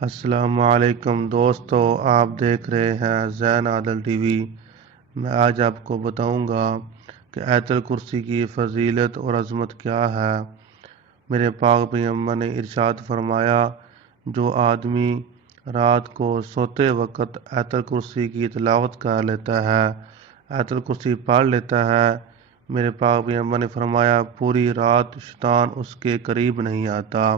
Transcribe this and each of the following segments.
السلام علیکم دوستو، آپ دیکھ رہے ہیں زین عادل ٹی وی۔ میں آج آپ کو بتاؤں گا کہ آیت الکرسی کی فضیلت اور عظمت کیا ہے۔ میرے پاک پیغمبر نے ارشاد فرمایا، جو آدمی رات کو سوتے وقت آیت الکرسی کی تلاوت کر لیتا ہے، آیت الکرسی پڑھ لیتا ہے، میرے پاک پیغمبر نے فرمایا پوری رات شیطان اس کے قریب نہیں آتا۔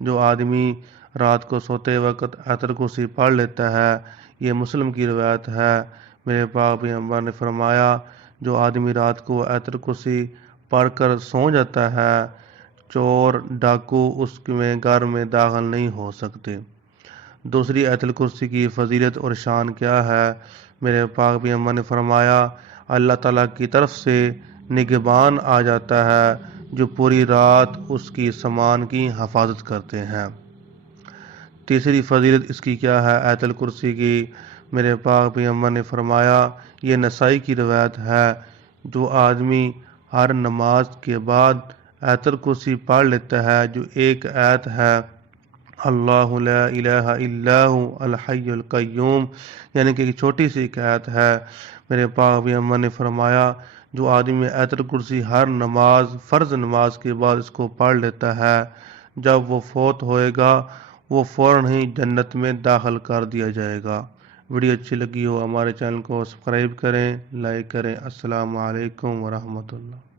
جو آدمی رات کو سوتے وقت آیت الکرسی پڑھ لیتا ہے، یہ مسلم کی روایت ہے۔ میرے پاک پیغمبر نے فرمایا، جو آدمی رات کو آیت الکرسی پڑھ کر سو جاتا ہے، چور ڈاکو اس میں گھر میں داخل نہیں ہو سکتے۔ دوسری آیت الکرسی کی فضیلت اور شان کیا ہے؟ میرے پاک پیغمبر نے فرمایا، اللہ تعالیٰ کی طرف سے نگہبان آ جاتا ہے جو پوری رات اس کی سامان کی حفاظت کرتے ہیں۔ تیسری فضیلت اس کی کیا ہے آیت الکرسی کی؟ میرے پاک پیغمبر نے فرمایا، یہ نسائی کی روایت ہے، جو آدمی ہر نماز کے بعد آیت الکرسی پڑھ لیتا ہے، جو ایک آیت ہے، اللہ لا الہ الا ہو الحی القیوم، یعنی کہ ایک چھوٹی سی ایک آیت ہے۔ میرے پاک پیغمبر نے فرمایا، جو آدمی آیت الکرسی ہر نماز، فرض نماز کے بعد اس کو پڑھ لیتا ہے، جب وہ فوت ہوئے گا وہ فوراً ہی جنت میں داخل کر دیا جائے گا۔ ویڈیو اچھی لگی ہو ہمارے چینل کو سبسکرائب کریں، لائک کریں۔ السلام علیکم ورحمۃ اللہ۔